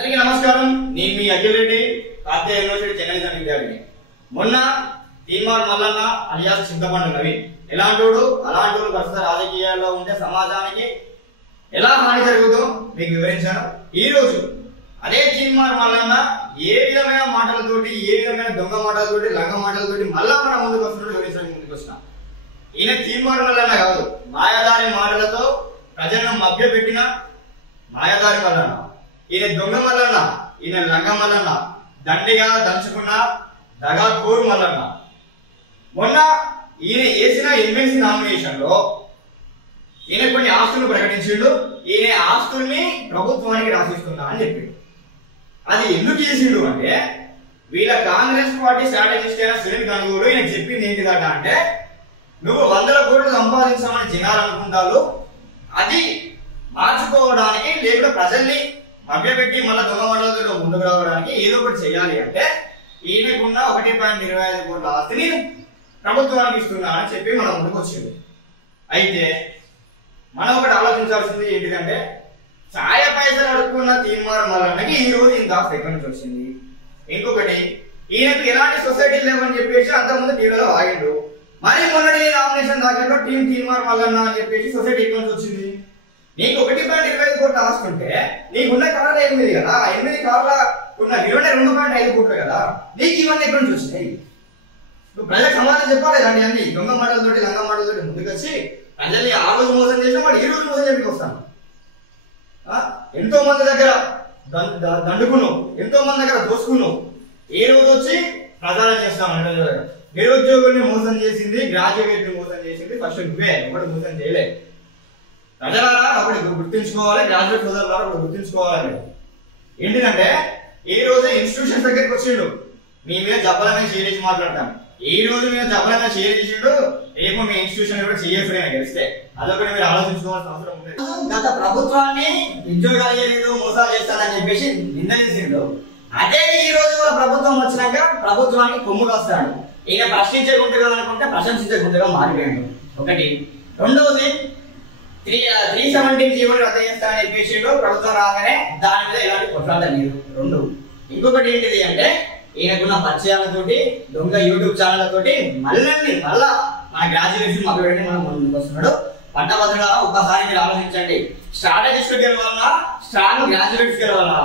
అందరికీ నమస్కారం. నేను మీ అఖిల్ రెడ్డి, కార్తీయ యూనివర్సిటీ జర్నలిజం విద్యార్థిని. మొన్న తీన్మార్ మల్లన్న అలియాస్ చింతపండు నవీన్ ఎలాంటోడు అలాంటోడు ప్రస్తుత రాజకీయాల్లో ఉంటే సమాజానికి ఎలా హాని జరుగుతుందో మీకు వివరించాను. ఈ రోజు అదే తీన్మార్ మల్లన్న ఏ విధమైన మాటలతోటి, ఏ విధమైన దొంగ మాటలతోటి, లంగ మాటలతోటి మళ్ళా మన ముందుకు వస్తున్నాడు వివరించడానికి ముందుకు వస్తున్నా. ఈయన తీన్మార్ మల్లన్న కాదు, మాయాదారి మాటలతో ప్రజలను మభ్యపెట్టిన మాయాదారి మల్లన్న. ఈయన దొంగ మల్లన్న, ఈయన లంగ మల్లన్న, దండిగా దంచుకున్న దగా కోరు మల్లన్న. మొన్న ఈయన వేసిన ఎమ్మెల్సీ నామినేషన్ లో ఈయన కొన్ని ఆస్తులు ప్రకటించిండు. ఈయన ఆస్తుల్ని ప్రభుత్వానికి రాసిస్తున్నా అని చెప్పిండు. అది ఎందుకు చేసిండు అంటే, వీళ్ళ కాంగ్రెస్ పార్టీ స్ట్రాటజిస్ట్ అయిన సునీల్ గంగూరు ఈయన చెప్పింది ఏంటిదట అంటే, నువ్వు 100 కోట్లు సంపాదించామని జనాలు అనుకుంటారు, అది మార్చుకోవడానికి లేకపోతే ప్రజల్ని మభ్యపెట్టి మళ్ళీ దొంగ మండలతో ముందుకు రావడానికి ఏదో ఒకటి చేయాలి అంటే ఈయనకున్న 1.25 కోట్ల ఆస్తిని ప్రభుత్వానికి ఇస్తున్నా అని చెప్పి మనం ముందుకు వచ్చింది. అయితే మనం ఒకటి ఆలోచించాల్సింది ఏంటిదంటే, ఛాయ పైసలు అడుక్కున్న తీన్మార్ మల్లన్నకి ఈ రోజు ఇంత ఆస్తి ఎక్కడి నుంచి వచ్చింది. ఇంకొకటి, ఈయనకు ఎలాంటి సొసైటీ లేవని చెప్పేసి అంతకుముందు టీవీలో ఆగిండు. మరి మొన్నటి నామినేషన్ దాకా టీం తీన్మార్ మల్లన్న అని చెప్పేసి సొసైటీ ఎక్కడి నుంచి వచ్చింది. నీకు 1.25 కోట్ల ఆస్తి ఉంటే నీకున్న కార్ల 8 కదా, 8 కార్ల ఉన్న విలువ 2.5 కోట్లు కదా, నీకు ఇవన్నీ ఎక్కడి నుంచి వచ్చినాయి? నువ్వు ప్రజలకు సమాధానం చెప్పాలి. ఇలాంటి అన్ని దొంగ మాటలతోటి, లంగ మాటలతోటి ముందుకు వచ్చి ప్రజల్ని ఆ రోజు మోసం చేసిన వాడు ఈ రోజు మోసం చెప్పి వస్తాను. ఎంతో మంది దగ్గర దండుకున్నావు, ఎంతో మంది దగ్గర దోసుకున్నావు. ఏ రోజు వచ్చి ప్రచారం చేస్తాను. నిరుద్యోగుల్ని మోసం చేసింది, గ్రాడ్యుయేట్ మోసం చేసింది ఫస్ట్ నువ్వే, ఒకటి మోసం చేయలే. ప్రజలారా ఒకటి గుర్తుంచుకోవాలి, గ్రాడ్యుయేట్ సోదరులారా ఒకటి గుర్తుంచుకోవాలి. ఏంటిదంటే, ఈ రోజు ఇన్స్టిట్యూషన్స్ దగ్గరికి వచ్చిండు, మీ మీద జబ్బలమైన షేర్ చేసి మాట్లాడతాను. ఈ రోజు మీద జబ్బలమైన షేర్ చేసిండు, రేపు మీ ఇన్స్టిట్యూషన్ కూడా చేయొచ్చు గెలిస్తే. అదొకటి మీరు ఆలోచించుకోవాల్సిన అవసరం ఉంది. గత ప్రభుత్వాన్ని ఉద్యోగాలు చేయలేదు, మోసాలు చేస్తారని చెప్పేసి నింద చేసిండు. అదే ఈ రోజు ప్రభుత్వం వచ్చినాక ప్రభుత్వానికి కొమ్ము కాస్తాడు. ఈయన ప్రశ్నించే గుంటుగా అనుకుంటే ప్రశంసించే గుంటుగా మారిపోయాడు. ఒకటి. రెండవది, 370 జీవోలు రద్దు చేస్తానని చెప్పేసిండు. ప్రభుత్వం రాగానే దాని మీద ఎలాంటి కొట్లాట లేదు. 2. ఇంకొకటి ఏంటిది అంటే, ఈయనకున్న పరిచయాలతోటి, దొంగ యూట్యూబ్ ఛానళ్లతోటి మళ్ళా మన గ్రాడ్యుయేషన్ మగ్గబెట్టి మనం ముందుకు వస్తున్నాడు. పట్టభద్రుల ఒక్కసారి మీరు ఆలోచించండి. స్ట్రాటజిస్ట్ గెలవాలన్నా, స్ట్రాంగ్ గ్రాడ్యుయేట్స్ గెలవాలన్నా,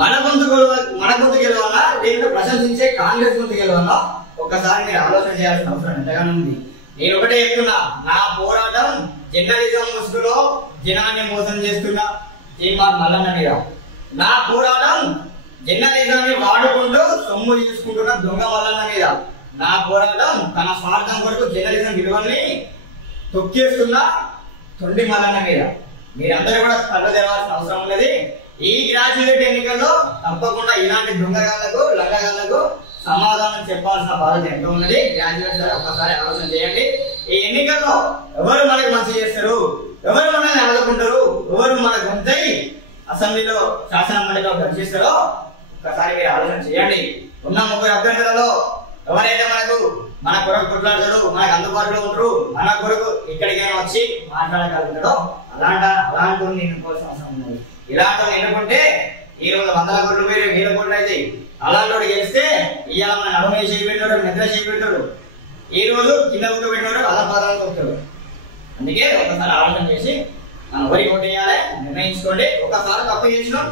మన గొంతు గెలవాలన్నా, లేకపోతే ప్రశంసించే కాంగ్రెస్ గొంతు గెలవాలన్నా, ఒక్కసారి మీరు ఆలోచన చేయాల్సిన అవసరం ఎంతగానో ఉంది. నేను ఒకటే చెప్తున్నా, నా పోరాటం జర్నలిజం ముసుగులో జనాన్ని మోసం చేస్తున్నా తీన్మార్ మల్లన్న మీద. నా పోరాటం జర్నలిజాన్ని వాడుకుంటూ సొమ్ము చేసుకుంటున్న దొంగ మల్లన్న మీద. నా పోరాటం తన స్వార్థం కొరకు జర్నలిజం విలువల్ని తొక్కేస్తున్న తొండి మల్లన్న మీద. మీరందరూ కూడా కళ్ళు తెరవాల్సిన అవసరం ఉన్నది. ఈ గ్రాడ్యుయేట్ ఎన్నికల్లో తప్పకుండా ఇలాంటి దొంగగాళ్లకు, లంగగాళ్లకు సమాధానం చెప్పాల్సిన బాధ్యత ఎంతో ఉన్నది. గ్రాడ్యుయేట్ గారు ఒక్కసారి ఆలోచన చేయండి. ఈ ఎన్నికల్లో ఎవరు మనకు మంచి చేస్తారు, ఎవరు మనల్ని ఆదుకుంటారు, ఎవరు మన గొంతై అసెంబ్లీలో, శాసన మండలిలో గర్జిస్తారో ఒక్కసారి మీరు ఆలోచన చేయండి. ఉన్న 30 అభ్యర్థులలో ఎవరైతే మన కొరకు కొట్లాడతారు, మనకు అందుబాటులో ఉంటారు, మన కొరకు ఎక్కడికైనా వచ్చి మాట్లాడగలుగుతాడో అలాంటి ఎన్నుకోవాల్సిన అవసరం ఉన్నది. ఇలాంటి ఎన్నుకుంటే ఈ రోజు 100 కోట్లు వేరే 1000 కోట్లు అయితే అలాంటి గెలిస్తే ఇవాళ మన నడుమే చేయబెట్టాడు, నిద్ర చేయబెట్టాడు, ఈ రోజు కింద పెట్టాడు, అలా పాదాలకు వస్తాడు. అందుకే ఒకసారి ఆలోచన చేసి మనం ఎవరికి ఓటు వేయాలి నిర్ణయించుకోండి. ఒకసారి తప్పు చేసినాం,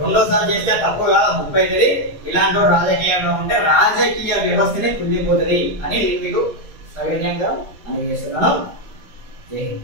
రెండోసారి చేస్తే తప్పు కాదు, 30. ఇలాంటి రాజకీయాల్లో ఉంటే రాజకీయ వ్యవస్థనే కుళ్ళిపోతుంది అని మీకు సవినయంగా తెలియజేస్తున్నాను. జై హింద్.